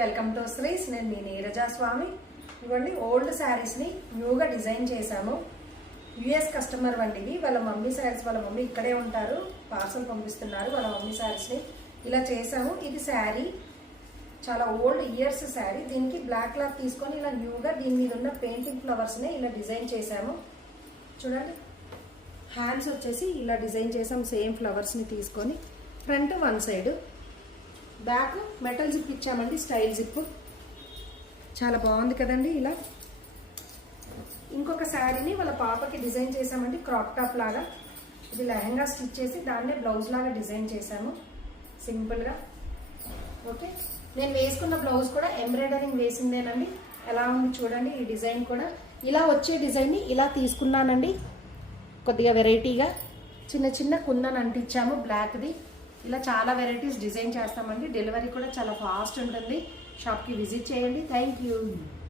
Welcome to శ్రీస్. నేను మీ నీరజా స్వామి. ఇవ్వండి old శారీస్ని న్యూగా డిజైన్ చేశాము. యుఎస్ కస్టమర్ వంటివి. వాళ్ళ మమ్మీ శారీస్, వాళ్ళ మమ్మీ ఇక్కడే ఉంటారు, పార్సల్ పంపిస్తున్నారు. వాళ్ళ మమ్మీ శారీస్ని ఇలా చేసాము. ఇది శారీ చాలా ఓల్డ్ ఇయర్స్ శారీ. దీనికి బ్లాక్ క్లాత్ తీసుకొని ఇలా న్యూగా దీని మీద ఉన్న పెయింటింగ్ ఫ్లవర్స్ని ఇలా డిజైన్ చేసాము. చూడండి, హ్యాండ్స్ వచ్చేసి ఇలా డిజైన్ చేసాము. సేమ్ ఫ్లవర్స్ని తీసుకొని front one side, back metal zip ఇచ్చామండి, స్టైల్ జిప్. చాలా బాగుంది కదండి. ఇలా ఇంకొక శారీని వాళ్ళ పాపకి డిజైన్ చేసామండి, క్రాప్ టాప్ లాగా. ఇది లెహంగా స్టిచ్ చేసి దాన్నే బ్లౌజ్ లాగా డిజైన్ చేసాము సింపుల్గా. ఓకే, నేను వేసుకున్న బ్లౌజ్ కూడా ఎంబ్రాయిడరింగ్ వేసిందేనండి. ఎలా ఉంది చూడండి. ఈ డిజైన్ కూడా ఇలా వచ్చే డిజైన్ని ఇలా తీసుకున్నానండి. కొద్దిగా వెరైటీగా చిన్న చిన్న కుందన్ అంటించాము బ్లాక్ది. ఇలా చాలా వెరైటీస్ డిజైన్ చేస్తామండి. డెలివరీ కూడా చాలా ఫాస్ట్ ఉంటుంది. షాప్కి విజిట్ చేయండి. Thank you.